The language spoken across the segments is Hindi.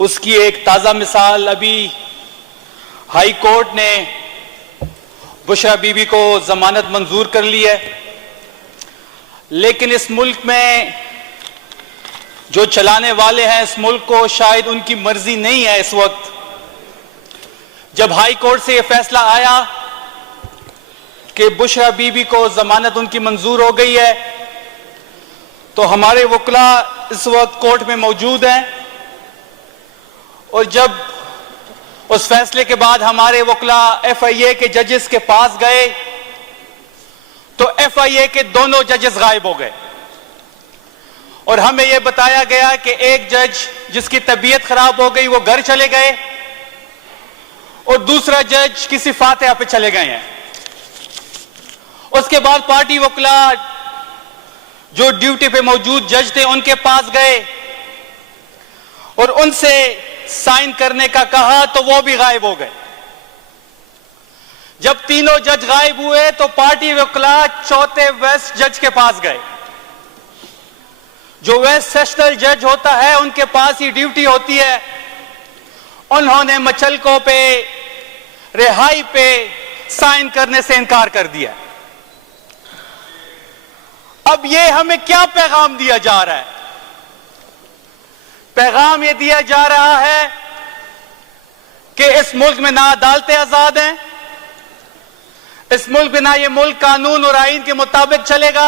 उसकी एक ताज़ा मिसाल अभी हाई कोर्ट ने बुशरा बीबी को जमानत मंजूर कर ली है। लेकिन इस मुल्क में जो चलाने वाले हैं इस मुल्क को शायद उनकी मर्जी नहीं है। इस वक्त जब हाई कोर्ट से यह फैसला आया कि बुशरा बीबी को जमानत उनकी मंजूर हो गई है, तो हमारे वकला इस वक्त कोर्ट में मौजूद हैं। और जब उस फैसले के बाद हमारे वकला FIA के जजेस के पास गए तो FIA के दोनों जजेस गायब हो गए और हमें यह बताया गया कि एक जज जिसकी तबीयत खराब हो गई वो घर चले गए और दूसरा जज किसी फातिहा पे चले गए हैं। उसके बाद पार्टी वकला जो ड्यूटी पे मौजूद जज थे उनके पास गए और उनसे साइन करने का कहा तो वो भी गायब हो गए। जब तीनों जज गायब हुए तो पार्टी वकला चौथे वेस्ट जज के पास गए। जो वेस्ट सेशनल जज होता है उनके पास ही ड्यूटी होती है। उन्होंने मचलकों पे रिहाई पे साइन करने से इनकार कर दिया। अब ये हमें क्या पैगाम दिया जा रहा है? पैगाम ये दिया जा रहा है कि इस मुल्क में ना अदालतें आजाद हैं, इस मुल्क में ना ये मुल्क कानून और आईन के मुताबिक चलेगा।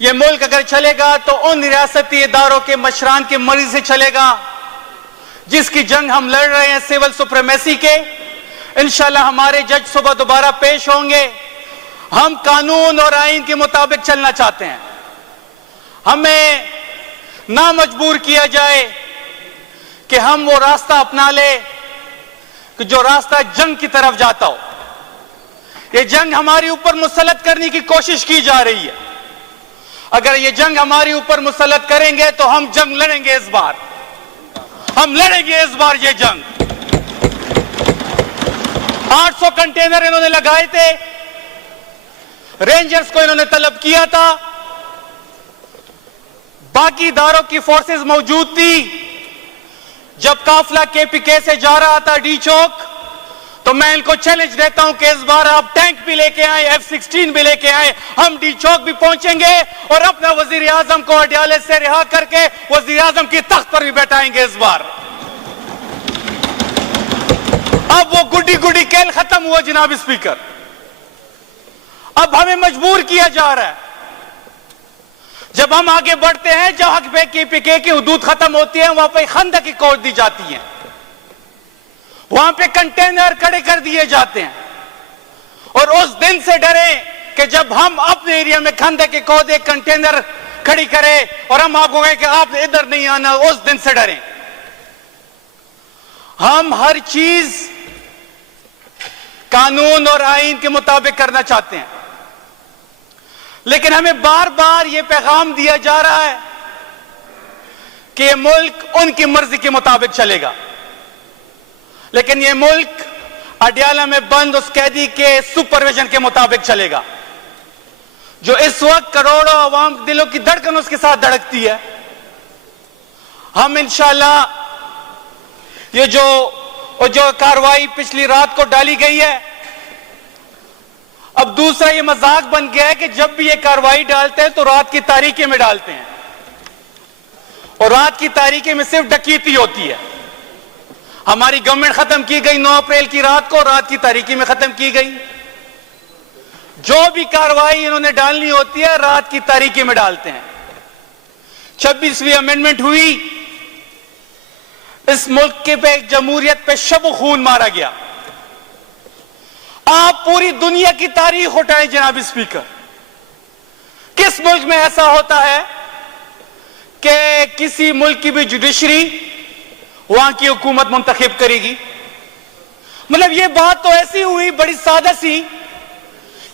ये मुल्क अगर चलेगा तो उन रियासती इदारों के मशरान की मर्जी से चलेगा जिसकी जंग हम लड़ रहे हैं सिविल सुप्रीमेसी के। इंशाल्लाह हमारे जज सुबह दोबारा पेश होंगे। हम कानून और आईन के मुताबिक चलना चाहते हैं। हमें ना मजबूर किया जाए कि हम वो रास्ता अपना ले कि जो रास्ता जंग की तरफ जाता हो। ये जंग हमारे ऊपर मुसल्लत करने की कोशिश की जा रही है। अगर ये जंग हमारे ऊपर मुसल्लत करेंगे तो हम जंग लड़ेंगे। इस बार हम लड़ेंगे। इस बार ये जंग 800 कंटेनर इन्होंने लगाए थे, रेंजर्स को इन्होंने तलब किया था, बाकी इदारों की फोर्सेस मौजूद थी। जब काफिला KPK से जा रहा था डी चौक तो मैं इनको चैलेंज देता हूं कि इस बार आप टैंक भी लेके आए, F-16 भी लेके आए, हम डी चौक भी पहुंचेंगे और अपना वजीर आजम को अडयाले से रिहा करके वजीर आजम की तख्त पर भी बैठाएंगे। इस बार अब वो गुड्डी गुड्डी खेल खत्म हुआ जनाब स्पीकर। अब हमें मजबूर किया जा रहा है। जब हम आगे बढ़ते हैं, जहां पे KPK की हुदूद खत्म होती है वहां पे खंदक की कोड दी जाती है, वहां पे कंटेनर खड़े कर दिए जाते हैं। और उस दिन से डरे कि जब हम अपने एरिया में खंदक की कोड एक कंटेनर खड़ी करें और हम आपको कहें कि आपने इधर नहीं आना, उस दिन से डरें। हम हर चीज कानून और आईन के मुताबिक करना चाहते हैं, लेकिन हमें बार बार यह पैगाम दिया जा रहा है कि यह मुल्क उनकी मर्जी के मुताबिक चलेगा। लेकिन यह मुल्क अडयाला में बंद उस कैदी के सुपरविजन के मुताबिक चलेगा जो इस वक्त करोड़ों अवाम दिलों की धड़कन उसके साथ धड़कती है। हम इंशाल्लाह ये जो कार्रवाई पिछली रात को डाली गई है, अब दूसरा ये मजाक बन गया है कि जब भी ये कार्रवाई डालते हैं तो रात की तारीकी में डालते हैं और रात की तारीकी में सिर्फ डकैती होती है। हमारी गवर्नमेंट खत्म की गई 9 अप्रैल की रात को, रात की तारीकी में खत्म की गई। जो भी कार्रवाई इन्होंने डालनी होती है रात की तारीकी में डालते हैं। 26वीं अमेंडमेंट हुई, इस मुल्क के पे जमहूरियत पे शब खून मारा गया। आप पूरी दुनिया की तारीख उठाएं जनाब स्पीकर, किस मुल्क में ऐसा होता है कि किसी मुल्क की भी जुडिशरी वहां की हुकूमत मुंतखब करेगी? मतलब ये बात तो ऐसी हुई बड़ी सादा सी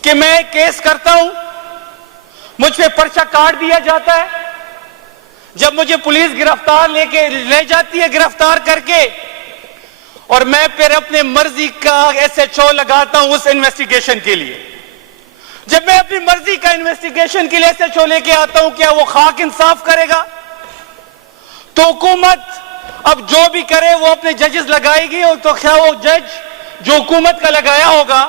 कि मैं एक केस करता हूं, मुझ पे पर्चा काट दिया जाता है, जब मुझे पुलिस गिरफ्तार ले जाती है गिरफ्तार करके, और मैं फिर अपने मर्जी का SHO लगाता हूं उस इन्वेस्टिगेशन के लिए। जब मैं अपनी मर्जी का इन्वेस्टिगेशन के लिए SHO लेके आता हूं, क्या वो खाक इंसाफ करेगा? तो हुकूमत अब जो भी करे वो अपने जजेस लगाएगी, और तो क्या वो जज जो हुकूमत का लगाया होगा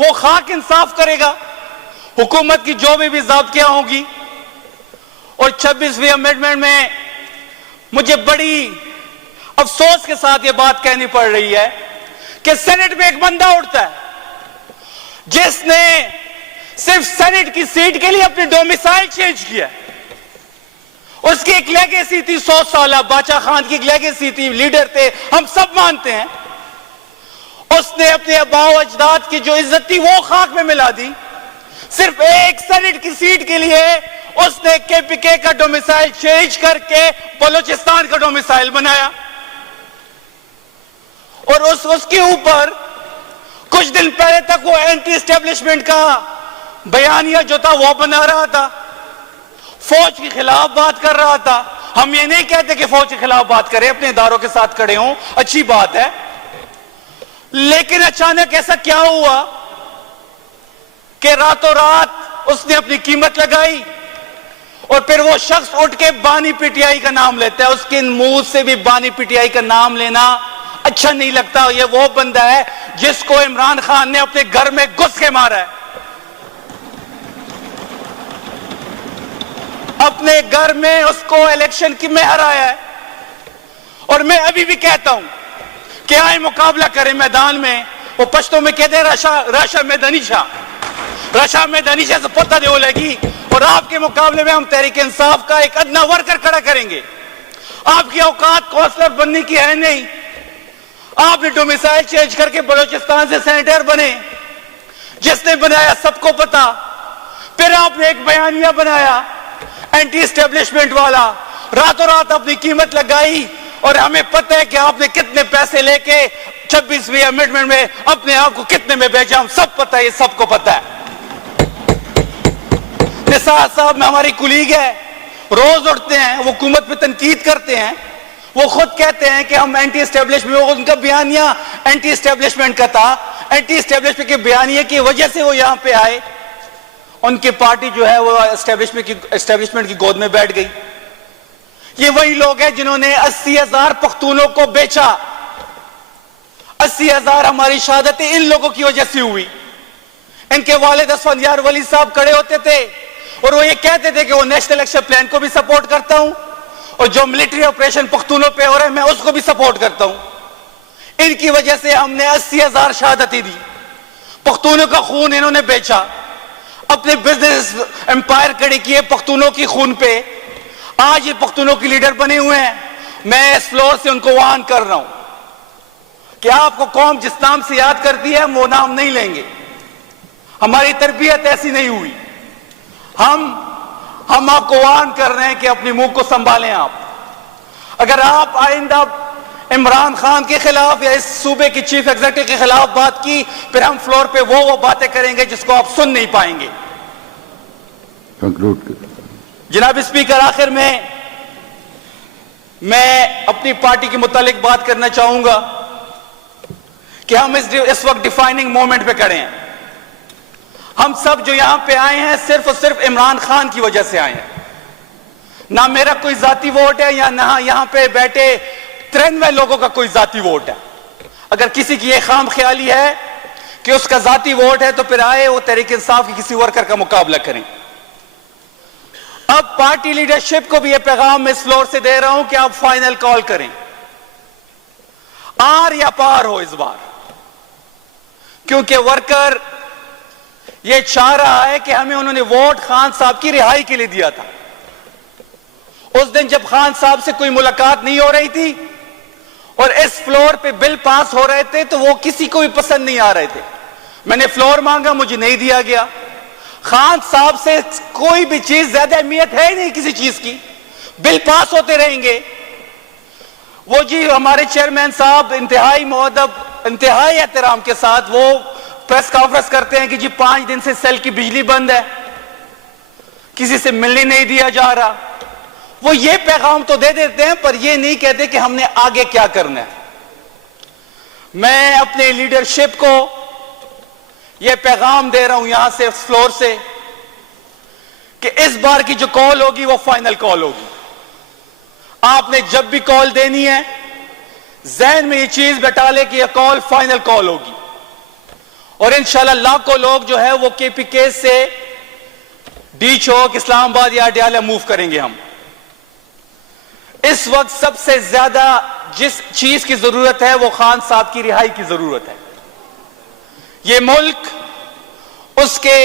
वो खाक इंसाफ करेगा, हुकूमत की जो भी ज़ाब्तियां होगी। और 26वीं अमेंडमेंट में मुझे बड़ी अफसोस के साथ ये बात कहनी पड़ रही है कि सेनेट में एक बंदा उठता है जिसने सिर्फ सेनेट की सीट के लिए अपनी डोमिसाइल चेंज किया। उसकी एक लेगेसी थी 100 साल, बादशाह खान की एक लेगेसी थी, लीडर थे, हम सब मानते हैं। उसने अपने अबाओ अजदाद की जो इज्जत थी वो खाक में मिला दी। सिर्फ एक सेनेट की सीट के लिए उसने केपीके का डोमिसाइल चेंज करके बलूचिस्तान का डोमिसाइल बनाया। और उसके ऊपर कुछ दिन पहले तक वो एंटी एस्टेब्लिशमेंट का बयानिया जो था वो बना रहा था, फौज के खिलाफ बात कर रहा था। हम ये नहीं कहते कि फौज के खिलाफ बात करें, अपने इदारों के साथ खड़े हों, अच्छी बात है। लेकिन अचानक ऐसा क्या हुआ कि रातों रात उसने अपनी कीमत लगाई और फिर वो शख्स उठ के बानी पीटीआई का नाम लेता है। उसके मुंह से भी बानी पीटीआई का नाम लेना अच्छा नहीं लगता। ये वो बंदा है जिसको इमरान खान ने अपने घर में घुस के मारा है, अपने घर में उसको इलेक्शन की में हराया है। और मैं अभी भी कहता हूं कि आए मुकाबला करें मैदान में। वो पश्तो में कहते हैं राशा मैदानीशा, राशा मैदानीशा से पता दे लगी। और आपके मुकाबले में हम तहरीक इंसाफ का एक अदना वर्कर खड़ा करेंगे। आपकी औकात काउंसलर बनने की है नहीं। आपने डोमिसाइल चेंज करके बलूचिस्तान से सेनेटर बने, जिसने बनाया सबको पता। फिर आपने एक बयानिया बनाया एंटी एस्टेब्लिशमेंट वाला, रातों रात अपनी कीमत लगाई। और हमें पता है कि आपने कितने पैसे लेके 26वीं अमेंडमेंट में अपने आप को कितने में बेचा, हम सब पता है, ये सबको पता है। निसार साहब में हमारी कुलीग है, रोज उठते हैं, वो हुकूमत पे तनकीद करते हैं। वो खुद कहते हैं कि हम एंटी एस्टेब्लिशमेंट, उनका बयानिया एंटी एस्टेब्लिशमेंट का था। एंटी एस्टेब्लिशमेंट के बयानिए की वजह से वो यहां पे आए। उनकी पार्टी जो है वो एस्टेब्लिशमेंट की गोद में बैठ गई। ये वही लोग हैं जिन्होंने 80,000 पख्तूनों को बेचा। 80,000 हमारी शहादतें इन लोगों की वजह से हुई। इनके वालिद असफंदियार वली साहब खड़े होते थे और वो ये कहते थे कि वो नेशनल एक्शन प्लान को भी सपोर्ट करता हूं और जो मिलिट्री ऑपरेशन पख्तूनों पे हो रहा है मैं उसको भी सपोर्ट करता हूं। इनकी वजह से हमने 80,000 शहादतें दी। पख्तूनों का खून इन्होंने बेचा, अपने बिजनेस एम्पायर खड़े किए पख्तूनों की खून पे। आज ये पख्तूनों के लीडर बने हुए हैं। मैं इस फ्लोर से उनको वार्न कर रहा हूं कि आपको कौम जिस नाम से याद करती है हम वो नाम नहीं लेंगे। हमारी तरबियत ऐसी नहीं हुई। हम आपको वार्न कर रहे हैं कि अपने मुंह को संभालें। आप अगर आप आइंदा इमरान खान के खिलाफ या इस सूबे की चीफ एग्जीक्यूटिव के खिलाफ बात की, फिर हम फ्लोर पे वो बातें करेंगे जिसको आप सुन नहीं पाएंगे। जनाब स्पीकर, आखिर में मैं अपनी पार्टी के मुतालिक बात करना चाहूंगा कि हम इस वक्त डिफाइनिंग मोमेंट पे खड़े हैं। हम सब जो यहां पे आए हैं सिर्फ और सिर्फ इमरान खान की वजह से आए हैं। ना मेरा कोई जाती वोट है या ना यहां पे बैठे 93 लोगों का कोई जाती वोट है। अगर किसी की यह खाम ख्याली है कि उसका जाती वोट है तो फिर आए वो तहरीक इंसाफ की किसी वर्कर का मुकाबला करें। अब पार्टी लीडरशिप को भी यह पैगाम मैं इस फ्लोर से दे रहा हूं कि आप फाइनल कॉल करें, आर या पार हो इस बार। क्योंकि वर्कर यह चाह रहा है कि हमें उन्होंने वोट खान साहब की रिहाई के लिए दिया था। उस दिन जब खान साहब से कोई मुलाकात नहीं हो रही थी और इस फ्लोर पे बिल पास हो रहे थे तो वो किसी को भी पसंद नहीं आ रहे थे। मैंने फ्लोर मांगा, मुझे नहीं दिया गया। खान साहब से कोई भी चीज ज्यादा अहमियत है ही नहीं किसी चीज की, बिल पास होते रहेंगे। वो जी हमारे चेयरमैन साहब इंतहाई मुअद्दब, इंतहाई एहतराम के साथ वो प्रेस कॉन्फ्रेंस करते हैं कि जी 5 दिन से सेल की बिजली बंद है, किसी से मिलने नहीं दिया जा रहा। वो ये पैगाम तो दे देते हैं पर ये नहीं कहते कि हमने आगे क्या करना है। मैं अपने लीडरशिप को यह पैगाम दे रहा हूं यहां से फ्लोर से कि इस बार की जो कॉल होगी वो फाइनल कॉल होगी। आपने जब भी कॉल देनी है जहन में ये चीज बैठा ले कि यह कॉल फाइनल कॉल होगी और इंशाल्लाह लाखों लोग जो है वो केपीके से डी चौक, इस्लामाबाद या अडयाला मूव करेंगे हम। इस वक्त सबसे ज्यादा जिस चीज की जरूरत है वो खान साहब की रिहाई की जरूरत है। ये मुल्क उसके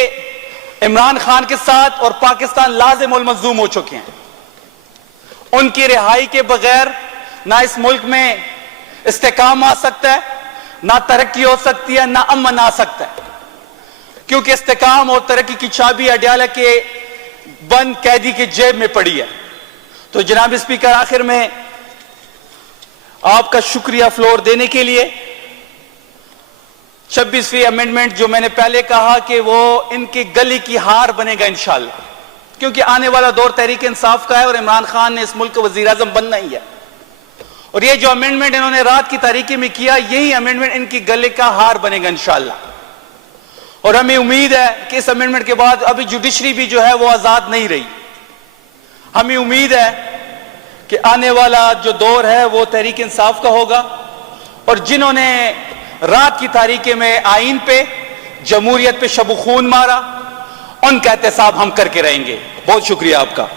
इमरान खान के साथ और पाकिस्तान लाजिम और मजलूम हो चुके हैं। उनकी रिहाई के बगैर ना इस मुल्क में इस्तेकाम आ सकता है, ना तरक्की हो सकती है, ना अमन आ सकता है, क्योंकि इस्तेकाम और तरक्की की चाबी अडयाला के बंद कैदी की जेब में पड़ी है। तो जनाब स्पीकर, आखिर में आपका शुक्रिया फ्लोर देने के लिए। 26वीं अमेंडमेंट जो मैंने पहले कहा कि वो इनकी गली की हार बनेगा इंशाल्लाह, क्योंकि आने वाला दौर तहरीक इंसाफ का है और इमरान खान ने इस मुल्क का वजीर आजम बनना ही है। और ये जो अमेंडमेंट इन्होंने रात की तारीकी में किया, यही अमेंडमेंट इनकी गले का हार बनेगा इंशाल्लाह। और हमें उम्मीद है कि इस अमेंडमेंट के बाद अभी जुडिशरी भी जो है वो आजाद नहीं रही। हमें उम्मीद है कि आने वाला जो दौर है वो तहरीक इंसाफ का होगा और जिन्होंने रात की तारीकी में आईन पे, जमहूरियत पे शब खून मारा, उनका एहतसाब हम करके रहेंगे। बहुत शुक्रिया आपका।